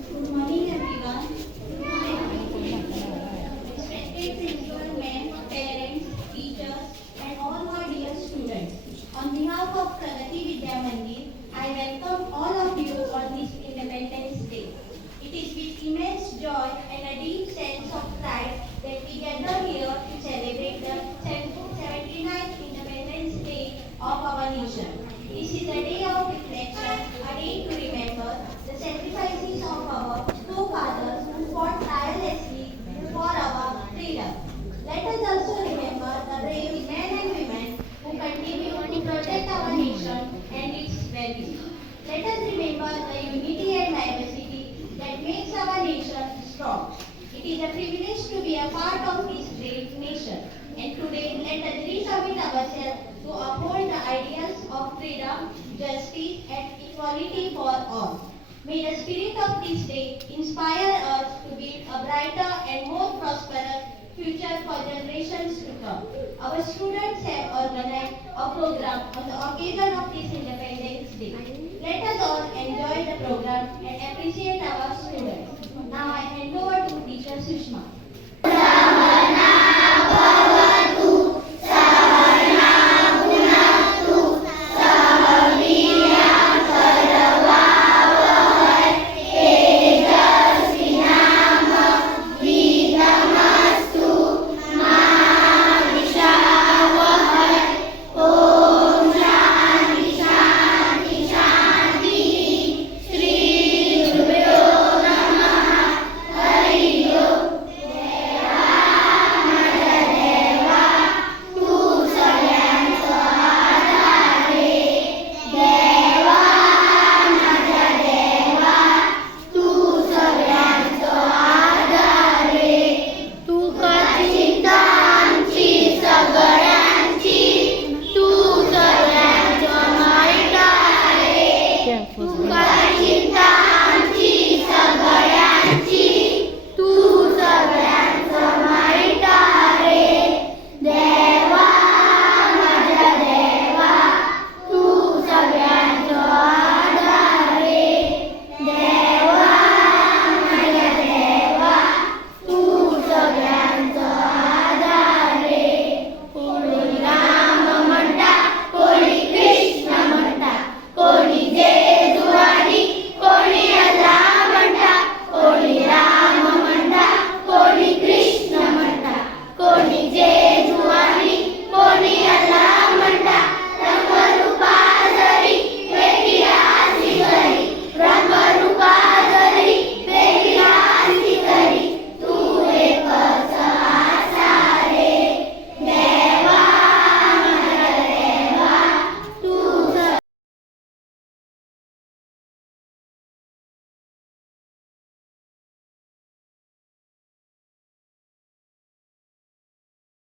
Good morning, everyone. Respected principal, men, parents, teachers, and all my dear students. On behalf of Pragati Vidya Mandir, I welcome all of you on this Independence Day. It is with immense joy and a deep sense of pride that we gather here to celebrate the 79th Independence Day of our nation. This is a day of reflection, a day to remember the sacrifices of our forefathers who fought tirelessly for our freedom. Let us also remember the brave men and women who continue to protect our nation and its values. Let us remember the unity and diversity that makes our nation strong. It is a privilege to be a part of this great nation. And today, let us recommit ourselves to uphold the ideals of freedom, justice, and equality for all. May the spirit of this day inspire us to build a brighter and more prosperous future for generations to come. Our students have organized a program on the occasion of this Independence Day. Let us all enjoy the program and